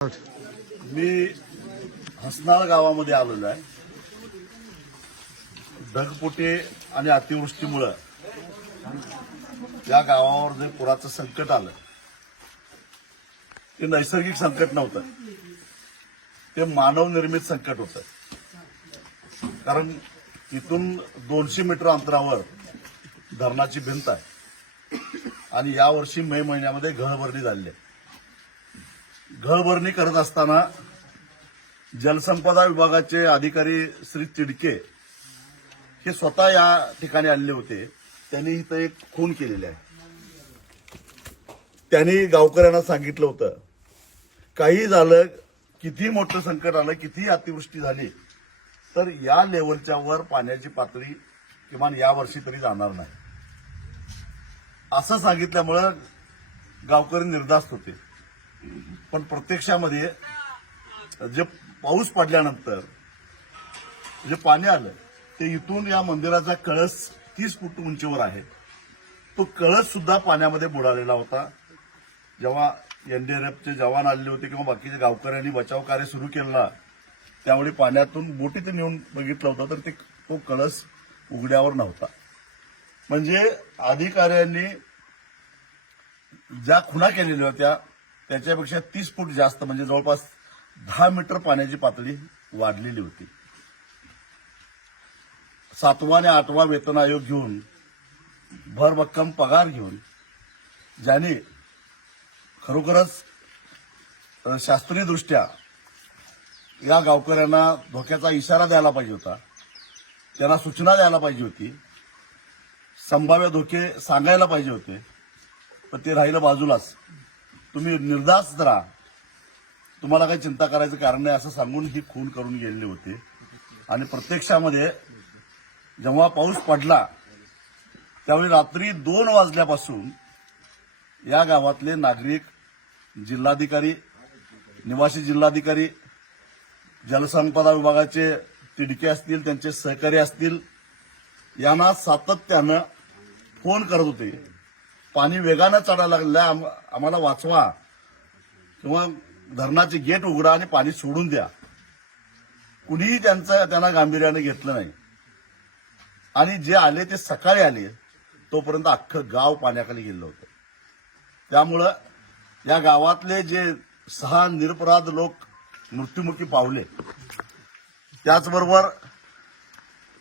मी हसनाळ गावामध्ये आलेलो आहे. ढगफुटी आणि अतिवृष्टीमुळे या गावावर जे पुराचं संकट आलं ते नैसर्गिक संकट नव्हतं, ते मानवनिर्मित संकट होतं. कारण इथून 200 मीटर अंतरावर धरणाची भिंत आहे आणि यावर्षी मे महिन्यामध्ये गहभरणी झाली आहे. गहभरणी करत असताना जलसंपदा विभागाचे अधिकारी श्री तिडके हे स्वतः या ठिकाणी आलेले होते. त्यांनी इथं एक खून केलेली आहे. त्यांनी गावकऱ्यांना सांगितलं होतं, काही झालं, किती मोठं संकट आलं, किती अतिवृष्टी झाली, तर या लेवलच्या वर पाण्याची पातळी किमान या वर्षी तरी जाणार नाही, असं सांगितल्यामुळं गावकरी निर्धास्त होते. पण प्रत्यक्षामध्ये जे पाऊस पडल्यानंतर जे पाणी आलं ते इथून या मंदिराचा कळस 30 फूट उंचीवर आहे. तो कळस सुद्धा पाण्यामध्ये बुडालेला होता. जेव्हा एनडीआरएफचे जवान आलेले होते किंवा बाकीच्या गावकऱ्यांनी बचाव कार्य सुरू केलं त्यावेळी पाण्यातून बोटीत नेऊन बघितलं होतं तर तो कळस उघड्यावर नव्हता. म्हणजे अधिकाऱ्यांनी ज्या खुणा केलेल्या होत्या त्याच्यापेक्षा 30 फूट जास्त, म्हणजे जवळपास 10 मीटर पाण्याची पातळी वाढलेली होती. 7वा आणि 8वा वेतन आयोग घेऊन, भरभक्कम पगार घेऊन, ज्यांनी खरोखरच शास्त्रीय दृष्ट्या या गावकऱ्यांना धोक्याचा इशारा द्यायला पाहिजे होता, त्यांना सूचना द्यायला पाहिजे होती, संभाव्य धोके सांगायला पाहिजे होते. पण ते राहिलं बाजूलाच. तुम्ही निर्धास्त राहा, तुम्हाला काही चिंता करायचं कारण नाही असं सांगून ही खून करून गेलेले होते. आणि प्रत्यक्षामध्ये जेव्हा पाऊस पडला त्यावेळी रात्री 2 वाजल्यापासून या गावातले नागरिक, जिल्हाधिकारी, निवासी जिल्हाधिकारी, जलसंपदा विभागाचे तिडके असतील, त्यांचे सहकारी असतील, यांना सातत्यानं फोन करत होते. पाणी वेगानं चढायला लागलं, आम्हाला वाचवा किंवा धरणाचे गेट उघडा आणि पाणी सोडून द्या. कुणीही त्यांना गांभीर्याने घेतलं नाही. आणि जे आले ते सकाळी आले, तोपर्यंत अख्खं गाव पाण्याखाली गेलं होतं. त्यामुळं या गावातले जे 6 निरपराध लोक मृत्युमुखी पावले, त्याचबरोबर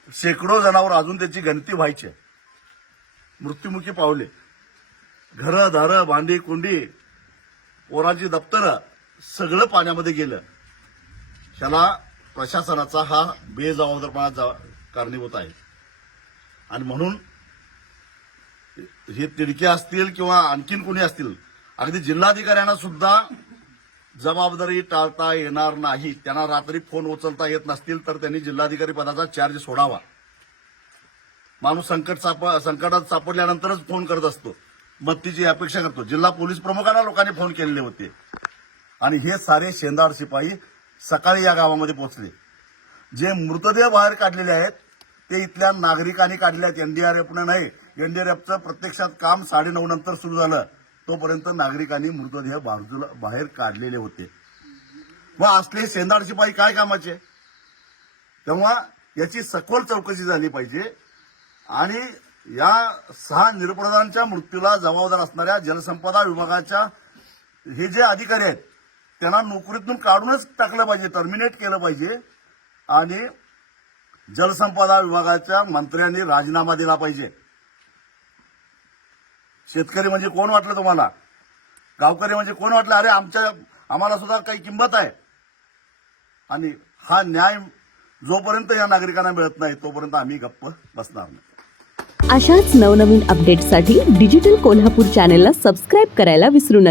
शेकडो जणांवर अजून त्याची गणती व्हायची, मृत्युमुखी पावले. घरं, दारं, भांडी कुंडी, पोरांची दप्तरं सगळं पाण्यामध्ये गेलं. त्याला प्रशासनाचा हा बेजबाबदारपणा कारणीभूत आहे. आणि म्हणून हे तिडके असतील किंवा आणखीन कोणी असतील, अगदी जिल्हाधिकाऱ्यांना सुद्धा जबाबदारी टाळता येणार नाही. त्यांना रात्री फोन उचलता येत नसतील तर त्यांनी जिल्हाधिकारी पदाचा चार्ज सोडावा. माणूस संकटात सापडल्यानंतरच फोन करत असतो, मदतीची अपेक्षा करतो. जिल्हा पोलीस प्रमुखांना लोकांनी फोन केलेले होते. आणि हे सारे शेंदाड शिपाई सकाळी या गावामध्ये पोहोचले. जे मृतदेह बाहेर काढलेले आहेत ते इथल्या नागरिकांनी काढले आहेत, एनडीआरएफनं नाही. एनडीआरएफचं प्रत्यक्षात काम 9:30 नंतर सुरू झालं, तोपर्यंत नागरिकांनी मृतदेह बाहेर काढलेले होते. मग असले शेंदाड शिपाई काय कामाचे? तेव्हा याची सखोल चौकशी झाली पाहिजे. आणि या 6 निरपराधांच्या मृत्यूला जबाबदार असणाऱ्या जलसंपदा विभागाच्या हे जे अधिकारी आहेत त्यांना नोकरीतून काढूनच टाकलं पाहिजे, टर्मिनेट केलं पाहिजे. आणि जलसंपदा विभागाच्या मंत्र्यांनी राजीनामा दिला पाहिजे. शेतकरी म्हणजे कोण वाटलं तुम्हाला? गावकरी म्हणजे कोण वाटलं? अरे आम्हाला सुद्धा काही किंमत आहे. आणि हा न्याय जोपर्यंत या नागरिकांना मिळत नाही तोपर्यंत आम्ही गप्प बसणार नाही. अशाच नवनवीन अपडेट्ससाठी डिजिटल कोल्हापूर चॅनेलला सबस्क्राईब करायला विसरू नका.